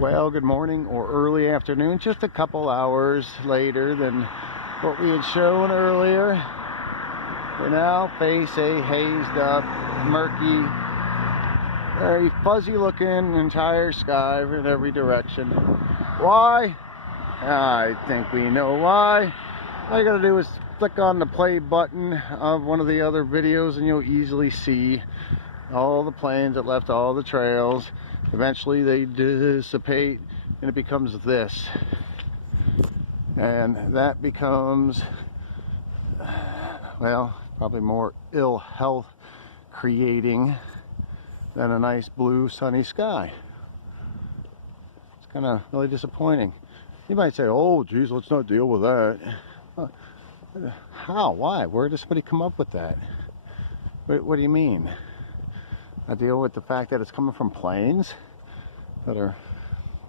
Well, good morning or early afternoon, just a couple hours later than what we had shown earlier. We now face a hazed up, murky, very fuzzy looking entire sky in every direction. Why? I think we know why. All you gotta do is click on the play button of one of the other videos and you'll easily see all the planes that left all the trails. Eventually they dissipate and it becomes this. And that becomes, well, probably more ill health creating than a nice blue sunny sky. It's kind of really disappointing. You might say, oh geez, let's not deal with that. How? Why? Where does somebody come up with that? What do you mean? I deal with the fact that it's coming from planes that are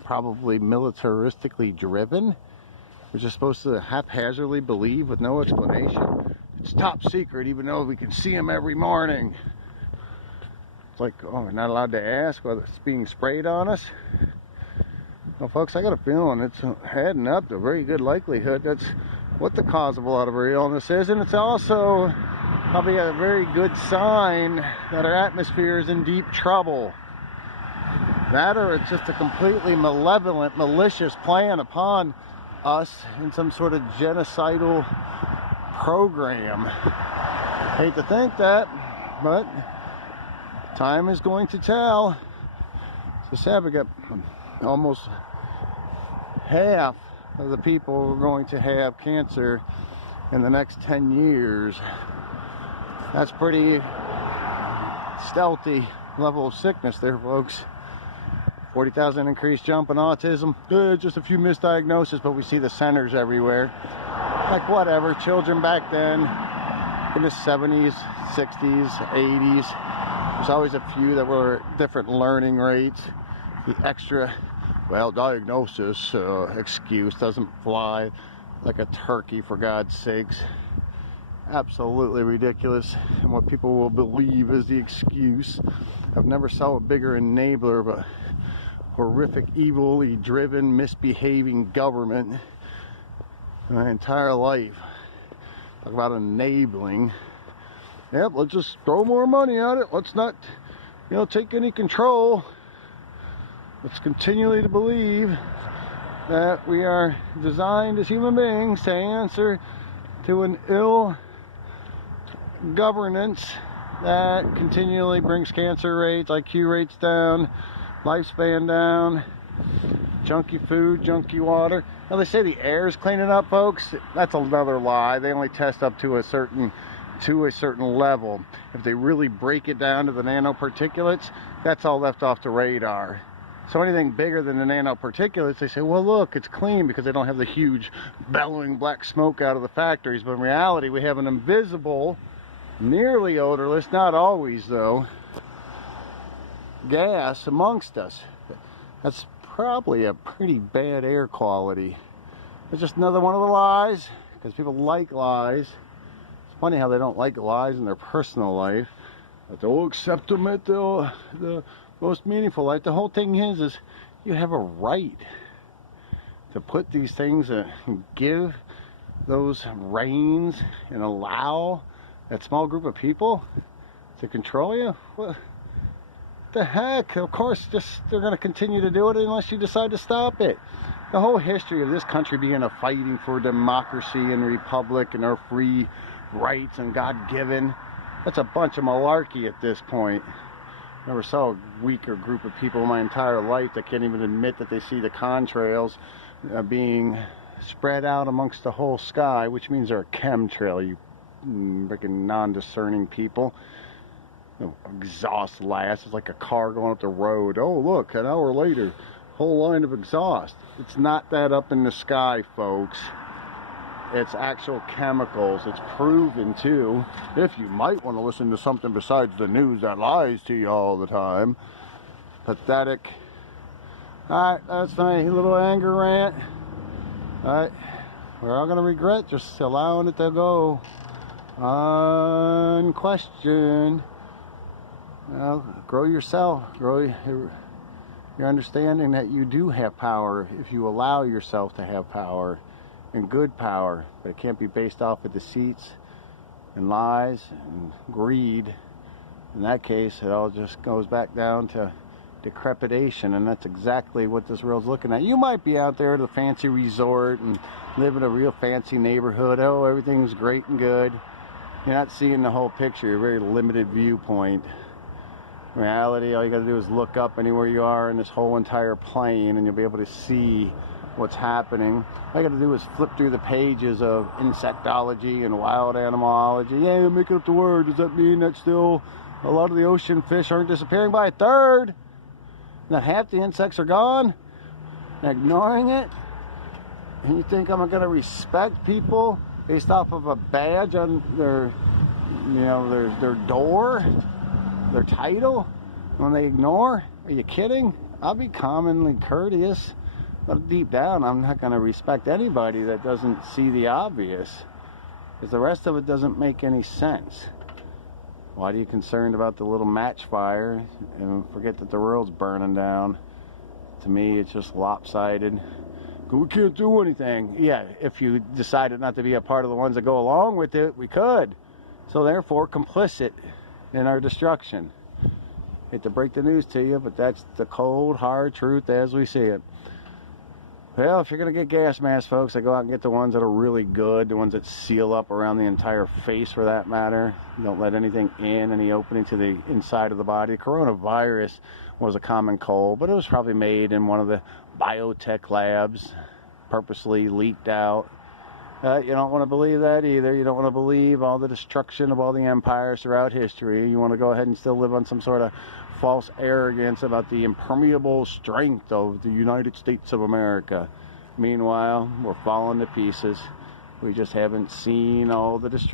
probably militaristically driven. We're just supposed to haphazardly believe with no explanation. It's top secret even though we can see them every morning. It's like, oh, we're not allowed to ask whether it's being sprayed on us. Well folks, I got a feeling it's adding up to a very good likelihood that's what the cause of a lot of our illness is, and it's also probably a very good sign that our atmosphere is in deep trouble. That or it's just a completely malevolent, malicious plan upon us in some sort of genocidal program. Hate to think that, but time is going to tell. So sad, we got almost half of the people who are going to have cancer in the next 10 years. That's pretty stealthy level of sickness there, folks. 40,000 increased jump in autism. Just a few misdiagnoses, but we see the centers everywhere. Like whatever, children back then, in the 70s, 60s, 80s, there's always a few that were different learning rates. The extra, well, diagnosis excuse doesn't fly like a turkey, for God's sakes. Absolutely ridiculous, and what people will believe is the excuse. I've never saw a bigger enabler of a horrific, evilly driven, misbehaving government in my entire life. Talk about enabling. Yep, let's just throw more money at it. Let's not, take any control. Let's continually to believe that we are designed as human beings to answer to an ill governance that continually brings cancer rates, IQ rates down, lifespan down, junky food, junky water. Now they say the air is cleaning up, folks. That's another lie. They only test up to a certain level. If they really break it down to the nanoparticulates, that's all left off the radar. So anything bigger than the nanoparticulates, they say, well look, it's clean because they don't have the huge bellowing black smoke out of the factories. But in reality, we have an invisible, nearly odorless, not always though, gas amongst us. That's probably a pretty bad air quality. It's just another one of the lies, because people like lies. It's funny how they don't like lies in their personal life, but they'll accept them at the most meaningful life. The whole thing is you have a right to put these things and give those reins and allow that small group of people to control you. What the heck? Of course, they're going to continue to do it unless you decide to stop it. The whole history of this country being a fighting for democracy and republic and our free rights and God-given, that's a bunch of malarkey at this point. Never saw a weaker group of people in my entire life that can't even admit that they see the contrails being spread out amongst the whole sky, which means they're a chemtrail, you freaking non-discerning people. Exhaust lasts. It's like a car going up the road. Oh look, an hour later, whole line of exhaust. It's not that up in the sky, folks. It's actual chemicals. It's proven too. If you might want to listen to something besides the news that lies to you all the time. Pathetic. Alright, that's my little anger rant. Alright, we're all going to regret just allowing it to go unquestioned. Grow yourself, grow You're understanding that you do have power if you allow yourself to have power, and good power, but it can't be based off of deceits and lies and greed. In that case, it all just goes back down to decrepitation, and that's exactly what this world's looking at. You might be out there at a fancy resort and live in a real fancy neighborhood. Oh, everything's great and good. You're not seeing the whole picture. You're a very limited viewpoint. In reality, all you got to do is look up anywhere you are in this whole entire plane, and you'll be able to see what's happening. All you got to do is flip through the pages of insectology and wild animalology. Yeah, you're making up the word. Does that mean that still a lot of the ocean fish aren't disappearing by a third? That half the insects are gone? And ignoring it? And you think I'm going to respect people based off of a badge on their, their door, their title, when they ignore? Are you kidding? I'll be commonly courteous, but deep down I'm not going to respect anybody that doesn't see the obvious, because the rest of it doesn't make any sense. Why are you concerned about the little match fire and forget that the world's burning down? To me, it's just lopsided. We can't do anything. Yeah, if you decided not to be a part of the ones that go along with it, we could. So therefore, complicit in our destruction. Hate to break the news to you, but that's the cold, hard truth as we see it. Well, if you're going to get gas masks, folks, I go out and get the ones that are really good, the ones that seal up around the entire face for that matter. Don't let anything in, any opening to the inside of the body. Coronavirus was a common cold, but it was probably made in one of the biotech labs, purposely leaked out. You don't want to believe that either. You don't want to believe all the destruction of all the empires throughout history. You want to go ahead and still live on some sort of false arrogance about the impermeable strength of the United States of America. Meanwhile, we're falling to pieces. We just haven't seen all the destruction.